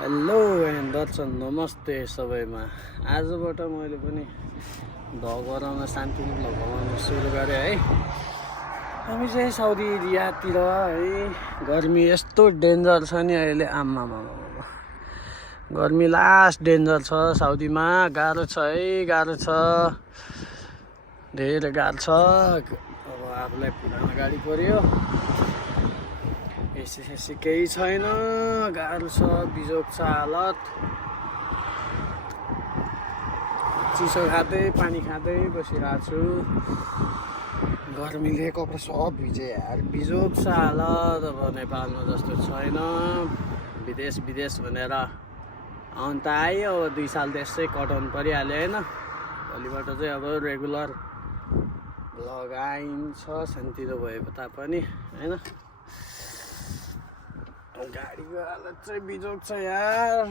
Hello and दर्शन नमस्ते सबैमा। आजबाट मैले पनि भ्लग बनाउन शान्तिले भ्लग बनाउन सुरु गरेँ है। हामी चाहिँ साउदी एरियातिर है। गर्मी यस्तो डेन्जर छ नि अहिले, आम्मामामा गर्मी लास्ट डेन्जर छ साउदीमा। गाह्रो छ है, गाह्रो छ, धेरै गाह्रो छ। अब आफूलाई पुरानो गाडी पर्यो, एसी केही छैन, गाह्रो छ, बिजोग छ हालत। चिसो खाँदै पानी खाँदै बसिरहेको छु। गर्मीले कपडा सब भिजे यार, बिजोग छ हालत। अब नेपालमा जस्तो छैन, विदेश भनेर आउनु त आयो। अब 2 साल त्यसै कटाउनु परिहाल्यो होइन। भोलिबाट चाहिँ अब रेगुलर भ्लग आइन्छ, शान्तिलो भए तापनि होइन। गाडीको हालत चाहिँ बिजोग छ यार।